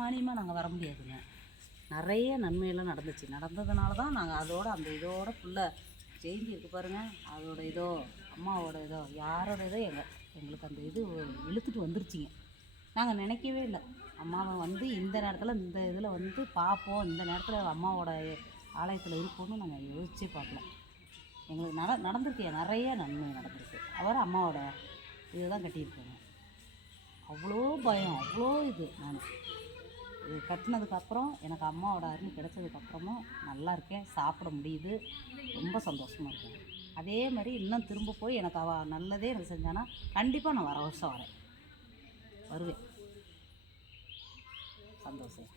மானியமாக நாங்கள் வர முடியாதுங்க. நிறைய நன்மையெல்லாம் நடந்துச்சு. நடந்ததுனால தான் நாங்கள் அதோட அந்த இதோட ஃபுல்லாக ஜெயந்தி இருக்கு பாருங்க. அதோட இதோ அம்மாவோட இதோ யாரோட இதோ எங்கள் எங்களுக்கு அந்த இது இழுத்துட்டு வந்துருச்சுங்க. நாங்கள் நினைக்கவே இல்லை. அம்மாவை வந்து இந்த நேரத்தில் இந்த இதில் வந்து பார்ப்போம் இந்த நேரத்தில் அம்மாவோட ஆலயத்தில் இருப்போம்னு நாங்கள் யோசிச்சே பார்க்கல. எங்களுக்கு நட நடந்திருக்கு. நிறைய நன்மை நடந்திருக்கு. அவர் அம்மாவோட இதுதான் கட்டியிருக்காங்க அவ்வளோ பயம் அவ்வளோ இது நான். இது கட்டினதுக்கப்புறம் எனக்கு அம்மாவோட அருள் கிடச்சதுக்கப்புறமும் நல்லா இருக்கேன் சாப்பிட முடியுது. ரொம்ப சந்தோஷமாக இருக்கேன். அதே மாதிரி இன்னும் திரும்ப போய் எனக்கு அவள் நல்லதே எனக்கு செஞ்சானா கண்டிப்பாக நான் வர வருஷம் வரேன். வருவேன். சந்தோஷம்.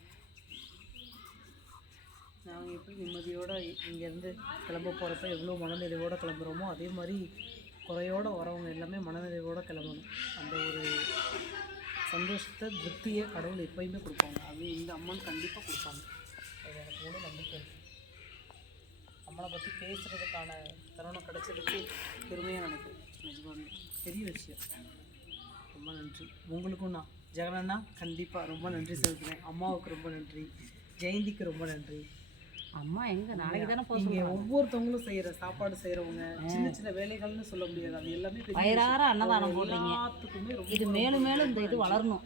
நாங்கள் எப்படி நிம்மதியோடு இங்கேருந்து கிளம்ப போகிறப்ப எவ்வளோ மனநிறைவோடு கிளம்புறோமோ அதே மாதிரி குறையோடு வரவங்க எல்லாமே மனநிறைவோடு கிளம்பணும். அந்த ஒரு சந்தோஷத்தை திருப்தியை கடவுள் எப்பயுமே கொடுப்பாங்க. அது இந்த அம்மன் கண்டிப்பாக கொடுப்பாங்க. அது எனக்கு கூட நம்பிக்கை இருக்கு. அம்மனை பற்றி பேசுகிறதுக்கான தருணம் கிடைச்சதுக்கு பெருமையாக நினைக்கிறேன். நிஜமாவே. பெரிய விஷயம். ரொம்ப நன்றி. உங்களுக்கும் நான் ஜெகனண்ணா கண்டிப்பாக ரொம்ப நன்றி செலுத்துகிறேன் அம்மாவுக்கு ரொம்ப நன்றி. ஜெயந்திக்கு ரொம்ப நன்றி. அம்மா எங்கே? நாளைக்கு தானே போக இங்க சொல்லுவாங்க ஒவ்வொருத்தவங்களும் செய்யற சாப்பாடு செய்யறவங்க சின்ன சின்ன வேலைகள்னு சொல்ல முடியாது. அது எல்லாமே வயிறார அன்னதானம் போடுறீங்க. இது மேலும் மேலும் இந்த இது வளரணும்.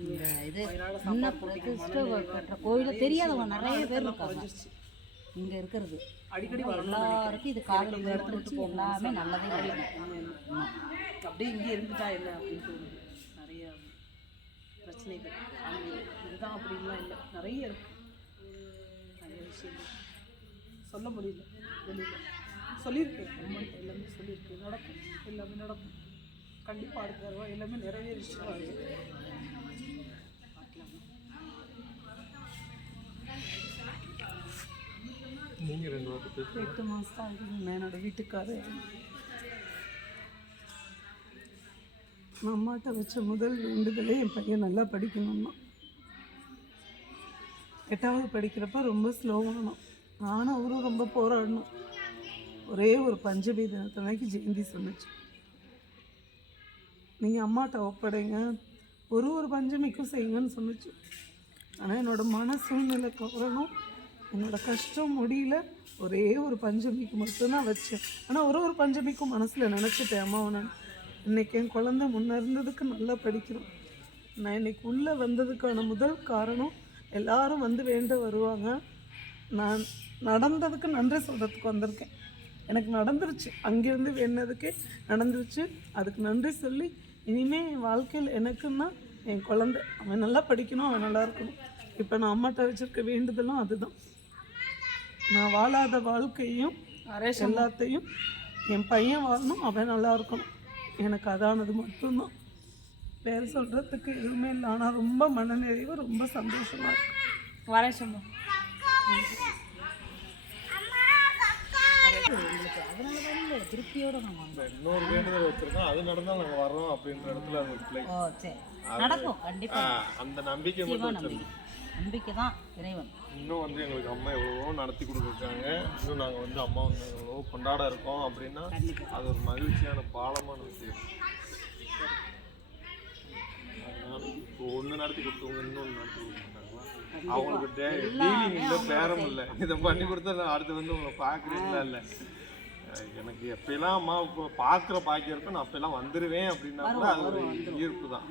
இந்த இது இன்னும் பிரதிஷ்டை கட்டுற கோயிலில் தெரியாதவங்க நிறைய பேர் இருக்காங்க. இங்கே இருக்கிறது. அடிக்கடி எல்லாருக்கும் இது காதல் விட்டு எல்லாமே நல்லதே அப்படியே இங்கே இருந்துட்டா என்ன அப்படின்னு தோணுது. நிறைய பிரச்சனைகள். இதுதான் அப்படின்லாம் இல்லை. நிறைய இருக்கு. சொல்ல முடியல. வெளியில். சொல்லியிருக்கேன். அம்மன் எல்லாமே சொல்லியிருக்கேன். நடக்கும். எல்லாமே நடக்கும். கண்டிப்பாக அடுத்த தடவை எல்லாமே நிறைவேறிச்சு. நீங்கள் ரெண்டு எட்டு மாதம் தான் ஆகுது. என்னோட வீட்டுக்காரர் நான் அம்மாட்ட வச்ச முதல் வேண்டுதலே என் பையன் நல்லா படிக்கணும்னா எட்டாவது படிக்கிறப்ப ரொம்ப ஸ்லோவானோம் நானும் அவரும் ரொம்ப போராடணும் ஒரே ஒரு பஞ்சமி தினத்தனைக்கு ஜெயந்தி சொன்னிச்சு. நீங்கள் அம்மாட்ட ஒப்படைங்க. ஒரு ஒரு பஞ்சமிக்கும் செய்யுங்கன்னு சொன்னுச்சு. ஆனால் என்னோடய மன சூழ்நிலை கவரணும். என்னோடய கஷ்டம் முடியல. ஒரே ஒரு பஞ்சமிக்கு மட்டும்தான் வச்சேன். ஆனால் ஒரு ஒரு பஞ்சமிக்கும் மனசில் நினச்சிட்டேன் அம்மாவை நான். இன்னைக்கு என் குழந்தை முன்னே இருந்ததுக்கு நல்லா படிக்கிறோம். நான் இன்றைக்கி உள்ளே வந்ததுக்கான முதல் காரணம் எல்லாரும் வந்து வேண்ட வருவாங்க. நான் நடந்ததுக்கு நன்றி சொல்கிறதுக்கு வந்திருக்கேன். எனக்கு நடந்துருச்சு. அங்கேருந்து வேண்டதுக்கே நடந்துருச்சு. அதுக்கு நன்றி சொல்லி இனிமே என் வாழ்க்கையில் எனக்குன்னா என் குழந்தை. அவன் நல்லா படிக்கணும் அவன் நல்லா இருக்கணும். இப்போ நான் அம்மாட்ட வச்சிருக்க வேண்டுதலும் அதுதான். நான் வாழாத வாழ்க்கையும் எல்லாத்தையும் என் பையன் வாழணும் அவன் நல்லா இருக்கணும். எனக்கு அதானது மட்டும்தான். வேறு சொல்கிறதுக்கு எதுவுமே இல்லை. ஆனால் ரொம்ப மனநிறைவு ரொம்ப சந்தோஷமாக இருக்கு. வரேன் சும்மா திருப்தியோட இன்னொரு வேண்டுதல் வச்சிருக்கோம். அது நடந்தால் நாங்கள் வர்றோம் அப்படின்ற இடத்துல அது பிள்ளை நடக்கும். அந்த நம்பிக்கை மட்டும் நம்பிக்கை. நம்பிக்கை தான் இறைவன். இன்னும் வந்து எங்களுக்கு அம்மா எவ்வளவோ நடத்தி கொடுத்துருக்காங்க. இன்னும் நாங்கள் வந்து அம்மா வந்து எவ்வளவோ கொண்டாட இருக்கோம் அப்படின்னா அது ஒரு மகிழ்ச்சியான பாலமான விஷயம். இப்போ ஒன்று நடத்தி கொடுத்தவங்க இன்னொன்று நடத்தி கொடுக்க அவங்களுக்கு டீலிங் இல்லை பேரம் இல்லை. இதை பண்ணி கொடுத்தா அடுத்து வந்து உங்களை பார்க்குறீங்களா இல்லை? எனக்கு எப்பெல்லாம் அம்மா பார்க்குற பாக்கியம் இருக்கோ நான் அப்பெல்லாம் வந்துடுவேன் அப்படின்னா கூட அது ஒரு ஈர்ப்பு தான்.